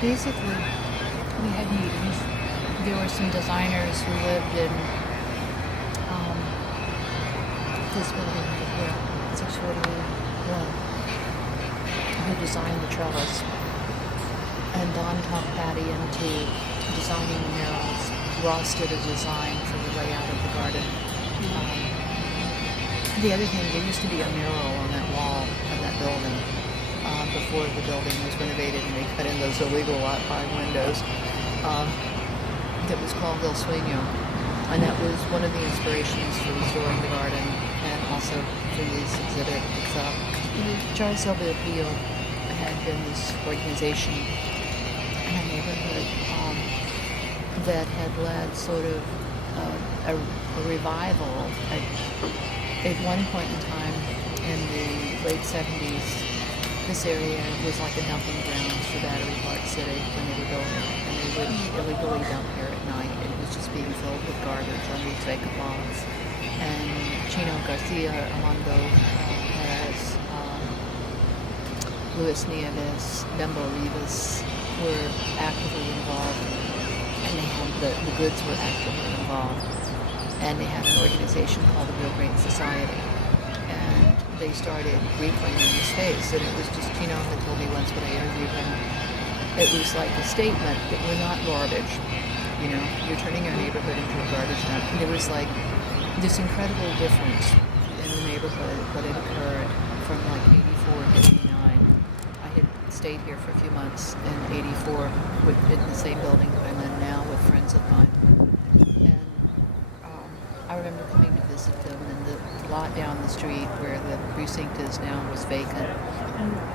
Basically, we had meetings. There were some designers who lived in um, this building right here, 641, who designed the trellis. And Don talked Patty into designing the murals. Ross did a design for the layout of the garden. The other thing, there used to be a mural on that wall of that building before the building was renovated, and they cut in those illegal lot line windows. That was called El Sueño, and that was one of the inspirations for restoring the garden and also for this exhibit. Charles Sylvia Peel had been this organization in our neighborhood that had led sort of a revival at one point in time in the late 70s. This area was like a dumping ground for Battery Park City when they were building it, and they would illegally dump here at night, and it was just being filled with garbage on these vacant lots. And Chino Garcia, Armando Perez, Luis Nieves, Bembo Rivas were actively involved, and they had the goods were actively involved, and they had an organization called the Real Great Society. And they started reclaiming the space, and it was just, Chino had told me once when I interviewed him, it was like a statement that we're not garbage, you're turning our neighborhood into a garbage dump. And there was like this incredible difference in the neighborhood that had occurred from like 84 to 89. I had stayed here for a few months in 84 in the same building that I'm in now with friends of mine. And I remember coming to visit them, and the lot down the street where the precinct is now was vacant.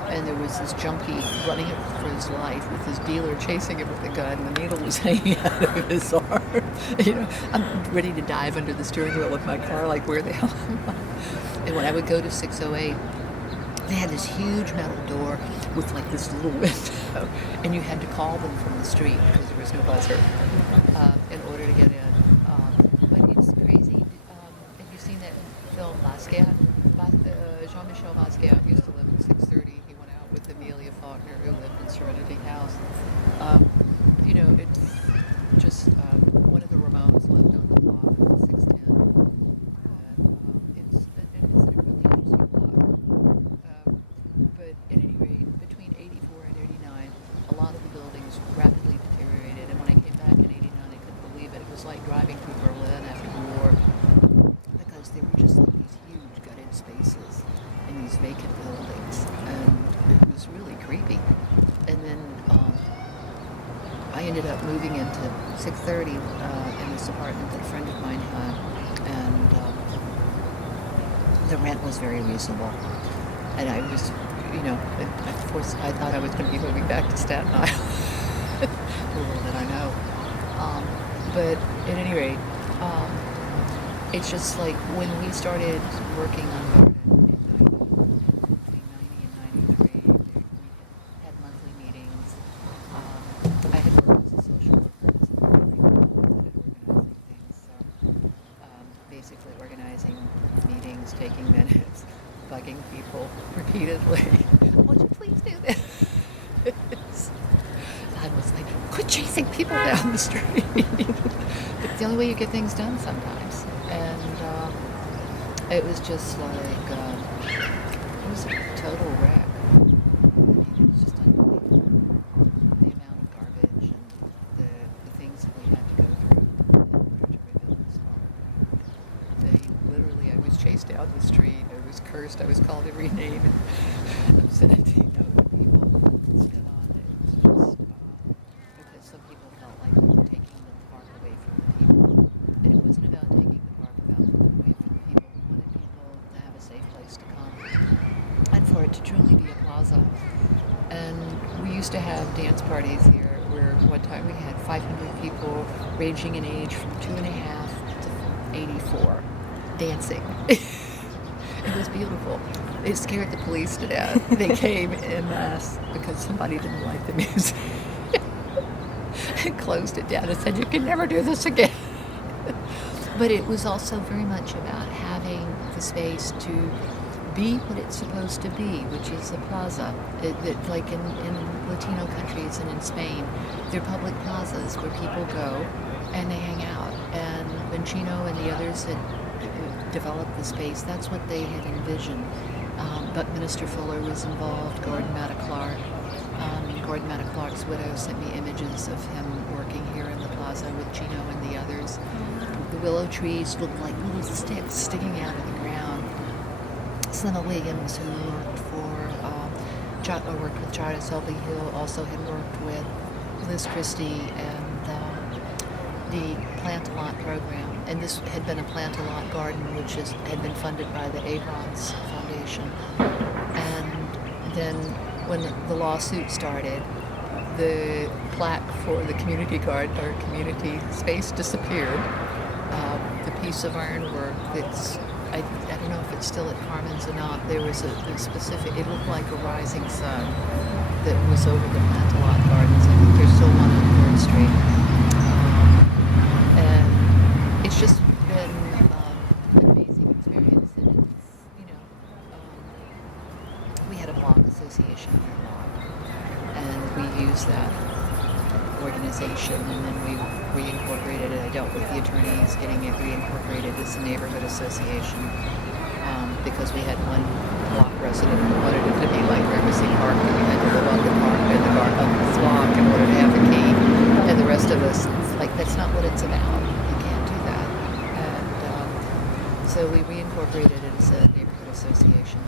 And there was this junkie running for his life with his dealer chasing him with a gun, and the needle was hanging out of his arm. I'm ready to dive under the steering wheel of my car, like, where the hell am I? And when I would go to 608, they had this huge metal door with like this little window, and you had to call them from the street because there was no buzzer in order to get in. But it's crazy. Have you seen that film Basquiat? Jean-Michel Basquiat used to live in 630. He went out with Amelia Faulkner, who lived in Serenity House. It's just one of the Ramones lived on the block in 610. It's a really interesting block. But at any rate, between 84 and 89, a lot of the buildings rapidly deteriorated. And when I came back in 89, I couldn't believe it. It was like driving through Berlin after the war, because there were just like these huge gutted spaces in these vacant buildings, and it was really creepy. And then I ended up moving into 630 in this apartment that a friend of mine had, and the rent was very reasonable. And I was, of course, I thought I was going to be moving back to Staten Island. Little did I know. But at any rate, it's just like when we started working on Garden between 90 and 93, we had monthly meetings. I had worked as a social worker as a organizing things. So basically organizing meetings, taking minutes, bugging people repeatedly. Would you please do this? I was like, quit chasing people down the street. It's the only way you get things done sometimes. And it was just like, it was a total wreck. I mean, it was just unbelievable. The amount of garbage and the things that we had to go through in order to rebuild this home. I was chased down the street. I was cursed. I was called every name. I'm sending to people instead on it. It was just because some people felt like we were taking the park away from the people. And it wasn't about taking the park away from the people. We wanted people to have a safe place to come and for it to truly be a plaza. And we used to have dance parties here where one time we had 500 people ranging in age from 2.5 to 84 dancing. It was beautiful. It scared the police to death. They came en masse because somebody didn't like the music. And closed it down and said, you can never do this again. But it was also very much about having the space to be what it's supposed to be, which is a plaza. Like in Latino countries and in Spain, they're public plazas where people go and they hang out. And when Chino and the others had developed the space, that's what they had envisioned. Buckminster Fuller was involved, Gordon Matta-Clark. Gordon Matta-Clark's widow sent me images of him working here in the plaza with Chino and the others. The willow trees looked like little sticks sticking out of the ground. Slimma Williams, who worked with China Selby Hill, also had worked with Liz Christie and the Plant-A-Lot program. And this had been a Plant-A-Lot garden, which had been funded by the Abrons Foundation. And then when the lawsuit started, the plaque for the community garden or community space disappeared. The piece of ironwork that's, I don't know if it's still at Carmen's or not, there was a specific, it looked like a rising sun that was over the Matta-Clark Gardens. I think there's still one on 3rd Street. And it's just been an amazing experience. And it's, we had a block association in our block, and we used that organization, and then we reincorporated it. I dealt with the attorneys getting it reincorporated as a neighborhood association, because we had one block resident who wanted it to be like Gramercy Park, and you had to live on the park and the garden on the block in order to have a key, and the rest of us, it's like, that's not what it's about. You can't do that. And so we reincorporated it as a neighborhood association.